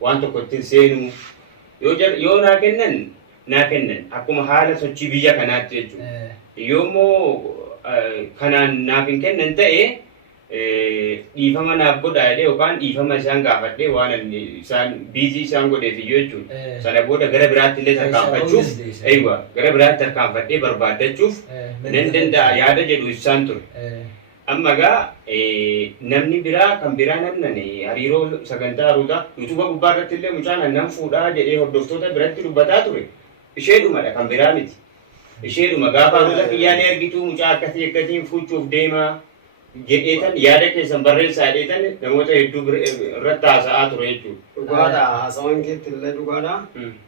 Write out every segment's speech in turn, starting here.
waan tokkotti seenu yoo naa kennan akkuma haala sochii biyya kanaatti jechuudha. Yoommoo kanaan naaf hin kennan ta'e dhiifama naaf godhaa jedhee yookaan dhiifama isaan gaafadhee waan isaan biizii isaan godheef jechuudha. Sana booda gara biraatti illee tarkaanfachuuf gara biraatti tarkaanfadhee barbaaddachuuf nan danda'a yaada jedhu ibsaan ture. Amma gaa namni biraa kan biraa namnani hariiroo sagantaa haruutaa yuutuuba gubbaa irratti illee mucaan nan fuudhaa jedhee hordoftoota biratti dubbataa ture. Isheedhumadha kan biraa miti. Isheedhuma gaafa haruuta kiyyaan ergituu mucaa akkasiin fuuchuuf deemaa jedheetan yaada keessan barreessaa jedheetan namoota hedduu irratti haasa'aa ture jechuudha. Dhugaadha haasawaan keetti illee dhugaadha.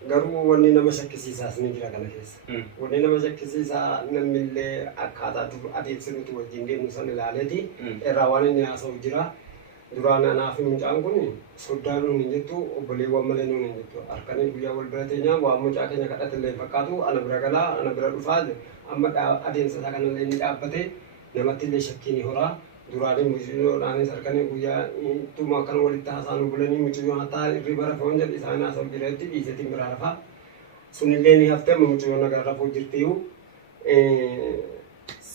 Garuu wanni nama shakkisiisaas ni jira kana keessa. Wanni nama shakkisiisaa namni illee akkaataa adeemsinuuti wajjin deemu san ilaaleeti irraa waan inni haasa'u jira. Duraan anaa fi mucaan kun soddaa nuun hin jettu obboleewwan malee nuun hin jettu. Harkanii guyyaa wal bira teenyaa waan mucaa keenya kadhate illee fakkaatu ana bira galaa ana bira dhufaa amma adeemsa isaa kana illee ni dhaabbate. Namatti illee shakkiin horaa duraanin mucayyoodhaanis harkanii guyyaa tuma akkan walitti haasaan bulanii mucayyoo hataa irriba rafoon jedhe isaan haasa'u jireetti dhiisetiin biraa rafaa sunillee ni haftee mucayyoo nagaa rafuu jirtiyyuu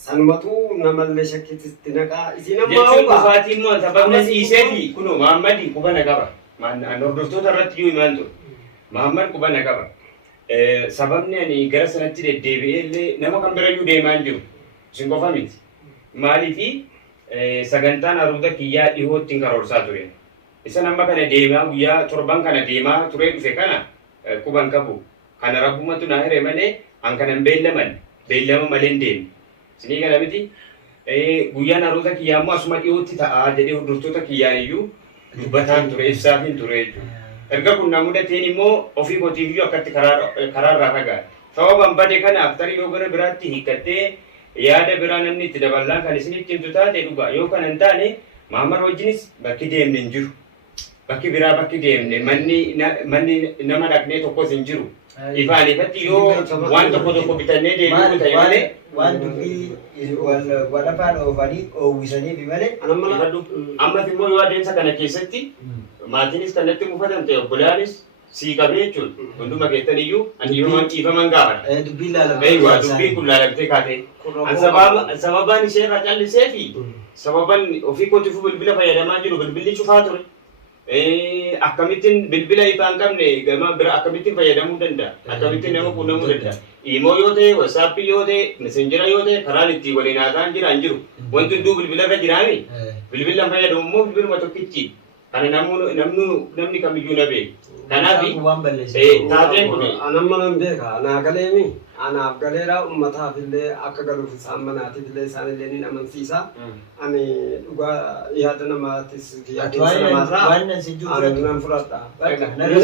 sanumatu namallee shakkititti naqaa isiin ammaa jechuun dhufaatii immoo sababni dhiiseefi kunoo Mahammadi qubana qaba hordoftoota irratti iyyuu himaan ture Mahammad qubana qaba sababni ani gara sanatti deddeebi'ee illee nama kan birayyuu deemaa hin jiru isin qofa miti. Maaliifi sagantaan haruuta kiyyaa dhihootti hin karoorsaa ture. Isa nama kana deemaa guyyaa torban kana deemaa ture dhufe kana quban qabu. Kana rabbumatu naa hire malee an kanan beellama malee hin deemne. Isinii kana miti guyyaan haruuta kiyyaa immoo asuma dhihootti ta'aa jedhee hordoftoota kiyyaan iyyuu dubbataan ture ibsaaf hin ture jechuudha. Erga kun na mudateen immoo ofii kootiif iyyuu akkatti karaarraa fagaadha. Sababan bade kanaaf tarii yoo gara biraatti hiikkattee yaada biraa namni itti dabalaan kan isinitti himtu taate dhugaa yoo kana hin taane Mahammad wajjinis bakki deemne hin jiru. Bakki biraa bakki deemne manni nama dhaqnee tokkos hin jiru. Ifaan ifatti yoo waan tokko bitannee deemuu ta'e malee waan dubbii wal afaan oofanii oowwisaniif malee ammas immoo yoo adeemsa kana keessatti maatiinis kanatti mufatan ta'e obbolaanis sii qabee jechuudha. Hunduma keessan iyyuu ani yoo dhiifaman gaafadha. Dubbii laalamtee. Dubbii kun laalamtee kaatee. Sababaan ishee irraa callisee fi sababan ofii kootiifuu bilbila fayyadamaa jiru bilbilli cufaa ture. Akkamittiin bilbila ifaa hin qabne gama bira akkamittiin fayyadamuu danda'a? Akkamittiin nama quunnamuu danda'a? Imoo yoo ta'e, WhatsApp yoo ta'e, Messenger yoo ta'e karaan itti waliin haasa'an jira hin jiru. Wanti hunduu bilbila irra jiraami. Bilbilaan fayyadamu immoo bilbiluma tokkichi. Kana namni kamiyyuu na beeku. Kanaafi taateen kun anamma nan beeka anaa galeemi anaaf galeera ummataaf illee akka galuuf isaan manaatiif illee isaan illee ni amansiisa ani dhugaa yaada namaatis yaadinsa namaarraa ani nan fudhadha ni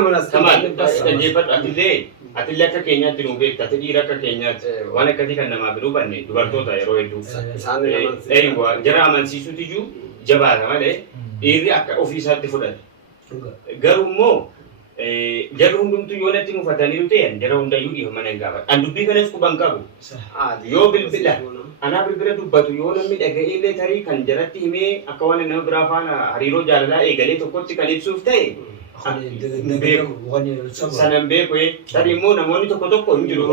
amanas dhaggeeffadhu atillee akka keenyaatti nu beekta ati dhiira akka keenyaatti waan akkasii kan namaaf dhufanne dubartoota yeroo hedduu jara amansiisuuti iyyuu jabaata malee dhiirri akka ofiisaatti fudhata. Garuu immoo jarri hundumtuu yoo natti mufatanii ta'an jara hundayyuu dhiifama hin gaafatu. An dubbii kanas quban qabu. Yoo bilbila anaa bilbila dubbatu yoo namni dhaga'ee illee tarii kan jaratti himee akka waan nama biraa faana hariiroo jaalalaa eegalee tokkotti kan ibsuuf ta'e sanan beeku tarii immoo namoonni tokko hin jiru.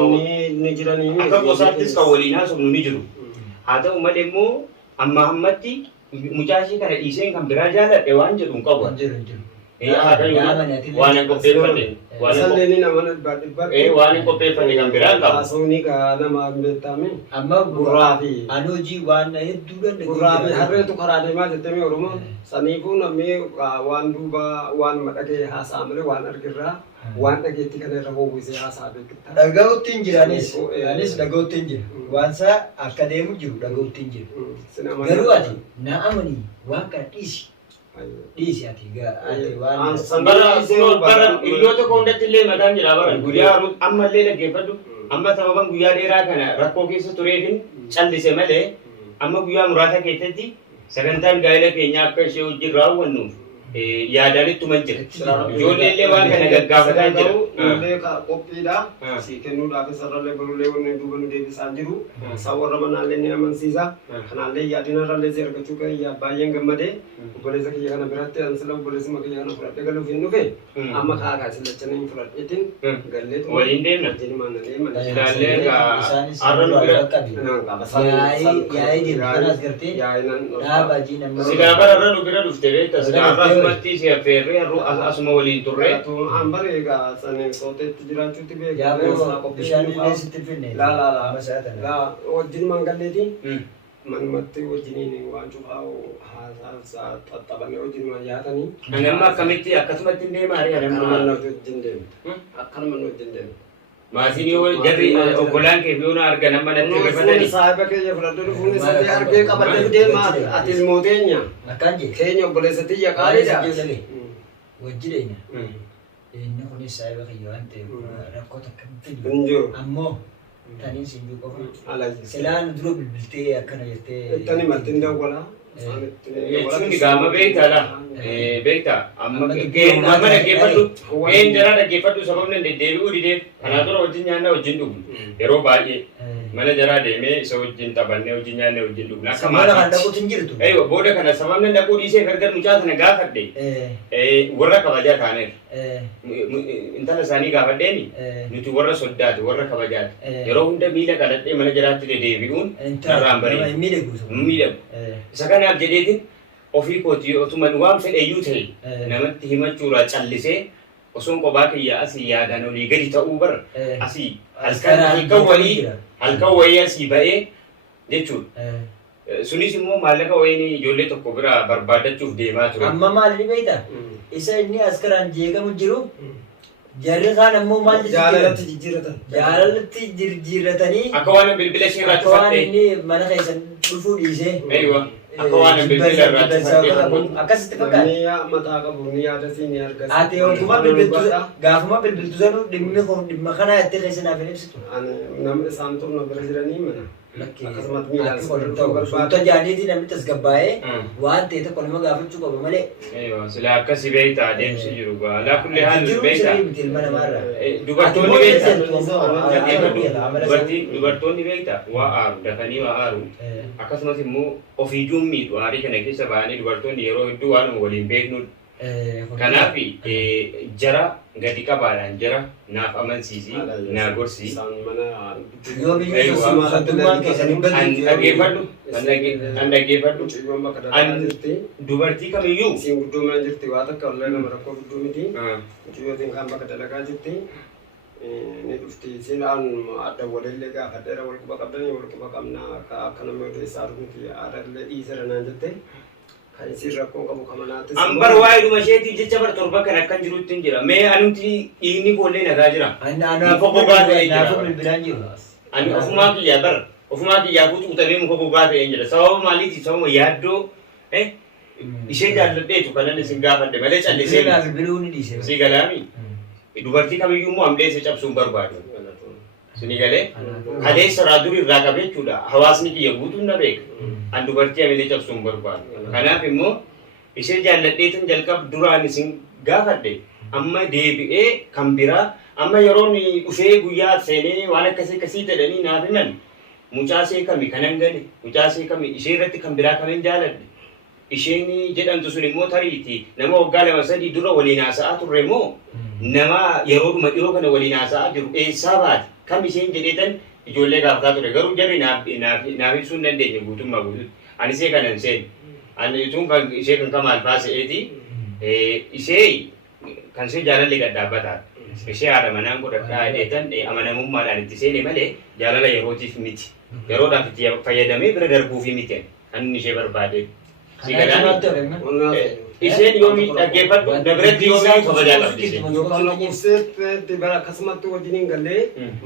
Akka gosaattis kan waliin haasofnu ni jiru. Haa ta'u malee immoo amma ammatti mucaashii kana dhiiseen kan biraa jaaladhe waan jedhu hin qabu. Waan hin qopheeffanne. Waan hin qopheeffanne kan biraa qabu. Haasawni nama beekame. Amma gurraa fi hojii waan hedduu danda'u. Gurraa fi harreetu karaa deemaa jettee Oromoo. Saniifuu namni waan duuba waan madhagee haasa'a malee waan argirraa waan dhageetti kana irra hoo'isee haasa'a beekta. Dhaga'uutti hin jiranis dhaga'uutti hin jira. Waan isaa akka deemu jiru dhaga'uutti hin jiru. Garuu ati na amanii waan kana dhiisi. Dhiisi ati waan bara hiriyoota koo hundatti illee mataan jira bara guyyaa amma illee dhaggeeffadhu amma sababan guyyaa dheeraa kana rakkoo keessa tureefin callise malee amma guyyaa muraasa keessatti sagantaan gaa'ela keenya akka ishee wajjin raawwannuuf yaadanittuma jira. Ijoollee illee waan kana gaggaafataa jira. Ijoollee qophiidha. Si kennuudhaaf isarrallee barullee wanni duuba nu deebisaan jiru. Isaan warra manaallee ni amansiisa. Kanaallee yaadinarrallee si argachuu kan baay'een gammadee obboleessa kiyya kana biratti ansila obboleessuma kiyya kana fudhadhee galuuf hin dhufe amma kaakaa silachanii hin fudhadheetiin galleetu waliin deemna. wajjin maannanii Ilaallee har'a nu bira yaa'ii kanas gartee dhaaba jiin amma silaa bararra nu bira dhufte beekta silaa akkasumatti si affeerree asuma waliin turre. Ambar egaa sanii sootetti jiraachuutti yaaboo bishaan illee sitti finne laa wajjin mangalleeti manumatti wajjiniin waan cufaa haasaa xaxxabanii wajjinuma yaatanii. Ani amma akkamitti akkasumatti hin deemaa ree akkanuma wajjin deemte akkanuma wajjin deemte. Maatiin yoo jarri obbolaan kee yoo na argan amma natti rifatanii. Saahiba keenya fudhadhee dhufuun isaanii argee qabadee deemaa ati ilmoo teenya akkaan jee keenya obboleessatti yaqaadidha. wajjireenya inni kunis saahiba kiyya waan ta'eef rakkoo takka hin Hin jiru. ammoo taniin siin jiru qofa Alaji. silaan dura bilbiltee akkana jettee Ittani martin dawwala. Jechuun gaama beektaadha. Beektaa amma dhaggeeffadhu gaheen jaraa dhaggeeffadhu sababni deddeebi'uu dideef kanaa dura wajjin nyaannaa wajjin dhugnu yeroo baay'ee mana jaraa deemee isa wajjin taphannee wajjin nyaannee wajjin dhugna akka mana kan maatiitti. dhaquutu hin jirtu Booda kana sababni dhaquu dhiisee gargar mucaa sana gaafadhe warra kabajaa taaneef intala isaanii gaafadheeni nuti warra soddaate warra kabajaate yeroo hunda miila kadhadhee mana jaraatti deddeebi'uun narraan bareedu miidhagu isa kanaaf jedheetin ofii kooti otuman waan fedheyyuu ta'e namatti himachuurraa callisee osoon qophaa kiyya asii yaadaan olii gadi ta'uu bara asii halkan wayii asii ba'ee jechuudha. Sunis immoo maallaqa wayiin ijoollee tokko bira barbaadachuuf deemaa ture. amma maal ni beektaa isa inni askaraan jeeqamu jiru jarri kaan ammoo maal Jaalalatti jijjiiratan. jaalalatti jijjiirratanii Akka waan bilbila ishee irraa akka waan cufatte. inni mana keessan dhufuu dhiisee Eeywa. Akka waan bilbila irraa cufatte. akkasitti fakkaata Ni mataa qabu ni yaadasi ni argasi. ati oguma bilbiltu gaafuma bilbiltu sanu dhimmi kun dhimma kana jettee keessa naaf hin ibsitu Nama isaan tun na bira jiranii mana. Akkasumas Suuta jaaniitii namni tasgabbaa'ee waan ta'e tokko nama gaafachuu qaba malee. Eeywa. Sila akkasii beektaa adeemsi jiru. Alaa kulli haal beektaa. Ilma namaarraa. Dubartoonni beektaa. Dubartoonni beektaa waa aaru dafanii waa aaru akkasumas immoo ofii miidhu aarii kana keessa ba'anii dubartoonni yeroo hedduu waan waliin beeknu kanaaf jara gadi qabaadhaan jara naaf amansiisii naa gorsii Yoo biyyi tokkummaan keessanii an dhaggeeffadhu dubartii kamiyyuu Siin guddoo mana jirti waa takka wallee nama rakkoo guddoo miti. Mucayyootiin kan bakka dalagaa jirti. Ni dhufti siinaan adda walillee gaafadheera wal quba qabdanii wal quba qabnaa akka nama odeessaa dhufuuti aadaallee dhiisera naan jette. Kan isiin rakkoon qabu kamanaatti. Ambar waa'ee dhuma isheetii jecha bara torba kan akkan jirutti hin jira. Mee anumti dhiigni koollee nagaa jira. Muka gogaa ta'ee Naafuu jira. bilbilaan jiru. Ani ofumaa kiyyaa bara ofumaa kiyyaa fuutu utamee muka gogaa ta'ee jira. Sababa maaliitiif sababa yaaddoo ishee jaalladheetu kanan isin gaafadhe malee callisee Bilbilaa bilbiluu ni dhiise. si galaami. Dubartii kamiyyuu immoo amleessa cabsuun barbaadu. Sini galee kaleessa raaduu irraa qabee jechuudha. Hawaasni kiyya guutuun na beeka. An dubartii amilee cabsuun barbaadu. Kanaaf immoo ishee jaalladheetan jalqab duraan isin gaafadhe amma deebi'ee kan biraa amma yeroon dhufee guyyaa seenee waan akkasii jedhanii naaf himan mucaasee kami kanan gale mucaasee kami ishee irratti kan biraa kamin jaaladhe isheen jedhamtu sun immoo tariiti nama waggaa 2-3 dura waliin haasa'aa turre moo nama yeroodhuma dhiyoo kana waliin haasa'aa jiru eessaa baate kam isheen jedheetan ijoollee gaafataa ture garuu jarri naaf ibsuu hin dandeenye guutummaa guutuutti ani ishee kanan seen ani tun kan ishee kan kamaal baase'eeti ishee kan ishee jaalalli gadhaabbataadha. Ishee haadha manaan godhadhaa dheetan amanamummaadhaan itti seene malee jaalala yerootiif miti. Yeroodhaaf itti fayyadamee bira darbuufi miti kan ishee barbaade. Si galaani isheen yoomii dhaggeeffadhu na biratti yoomii kabajaa qabdi isheen. Yookaan lakkoofseetti bara akkasumatti wajjin hin gallee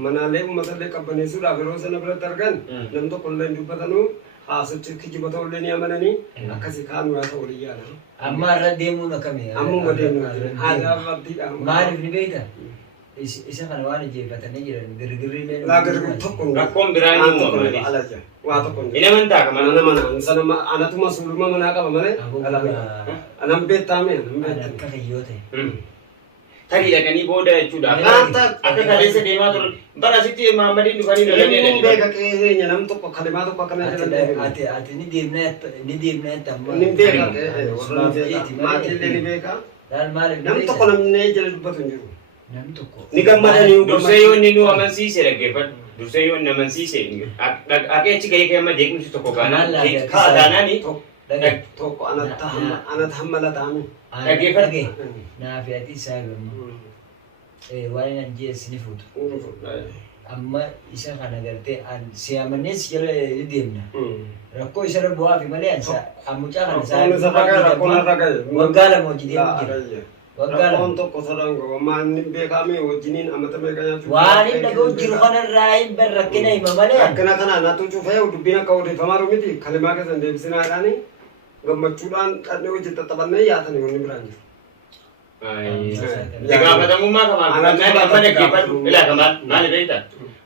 manaalee uummatallee qabbaneessuudhaaf yeroo sana biratti argan nam tokko illee dubbatanuu haasatti kijiba ta'ullee ni amananii akkasii kaanu yaa ta'u liyyaadha. Amma irra deemuun akkamii? Ammuma deemnu haadhaaf abdiidha. Maaliif ni beektaa? Isa kana waan ijjeeffatanii jiran girgirri illee. Laa girgirri tokko rakkoon biraan hin uumamani. Waa tokko Hin amantaa ka mana manaa sana anatuma suluma manaa qaba malee Anam beektame anam Ada beektame. kakayyote. Tarii dhaqanii booda jechuudha. Maanta Akka kaleessa deemaa ture. Bara asitti Mahammadiin dhufanii lolanii inni jedhanii. beeka qe'ee nam tokko kalimaa tokko akkana jedhan. Ati ni deemnee amma. Ni beeka qe'ee warra maatillee ni beeka. Laal maaliif Nam tokko namni jala dubbatu hin jiru. Nam tokko. Ni gammadanii Dursee yoo inni nu amansiise dhaggeeffadhu. Dursee yoo inni amansiise akka achi gahee kee amma deequmsi tokko kaanaan kaa'ataanaani. Tokko anata hammala ta'ame. Dhaggeeffadhu. Naaf ati isaa gamma. Waan nan jees ni fuutu. Amma isa kana gartee siyaamanis jala ni deemna. Rakkoo isarra bu'aa fi malee mucaa kana waggaa lama hojii deemu jira. Waggaa lama. Tokko saraan gaba maanni beekame wajjiniin amata meeqa nyaachuu. Waan hin dhaga'u jiru kanarraa hin rakkina hima malee. Akkana kana natu cufee dubbiin akka odeeffamaa miti kalimaa keessan deebisinaadhaani gammachuudhaan qadhee hojii xaxabannee yaatanii wanni biraan jiru. Gaafatamummaa kamaal fudhannaan amma dhaggeeffadhu ilaa kamaal maali beektaa?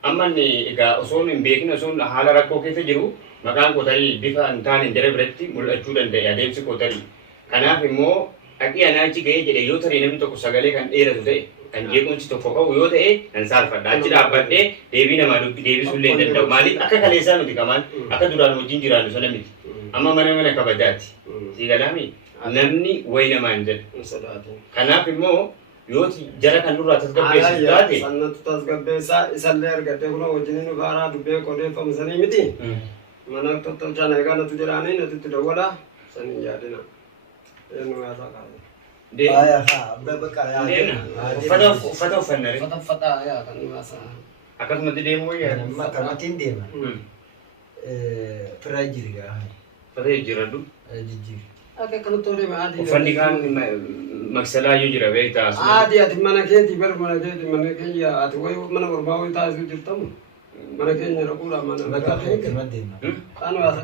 Amma egaa osoo hin beekin osoo haala rakkoo keessa jiru maqaan koo tarii bifa hin taane jara biratti mul'achuu danda'e adeemsi koo tarii. Kanaaf immoo dhaqii anaa achi gahee jedhe yoo tarii namni tokko sagalee kan dheeratu ta'e kan jeequmsi tokko qabu yoo ta'e nan saalfadha. Achi dhaabbadhee deebii namaa deebisuullee hin danda'u. Maaliif akka kaleessaa miti kamaal akka duraan wajjin jiraannu sana miti. Amma mana kabajaati. Siigalaami namni wayi namaa hin jedhu. Kanaaf immoo yoo jara kan nurraa tasgabbeessu taate. Sannatu tasgabbeessaa isallee argattee kun wajjin nu faaraa dubbee qodeeffamu sanii miti. Mana tottolchaan eegaa natu jedhaanii natitti dawwala sanii yaadina. Eenyu yaasaa qabu. Uffata uffannare. Uffata yaa kan yaasaa. Akkasumatti deemuu wayyaa. Amma kamatiin deema. Firaa jiri gaa. Uffata jijjiiradhu. Jijjiiri. Akka kanatti olee maadii. Uffanni kaan maksalaayyuu jira beektaa. Aadii ati mana keetii bar mana keetii mana keenya ati wayi mana ormaa wayi taasisuu jirtamu. Mana keenya dhaquudhaan mana. Bakka kamitti deema. Kan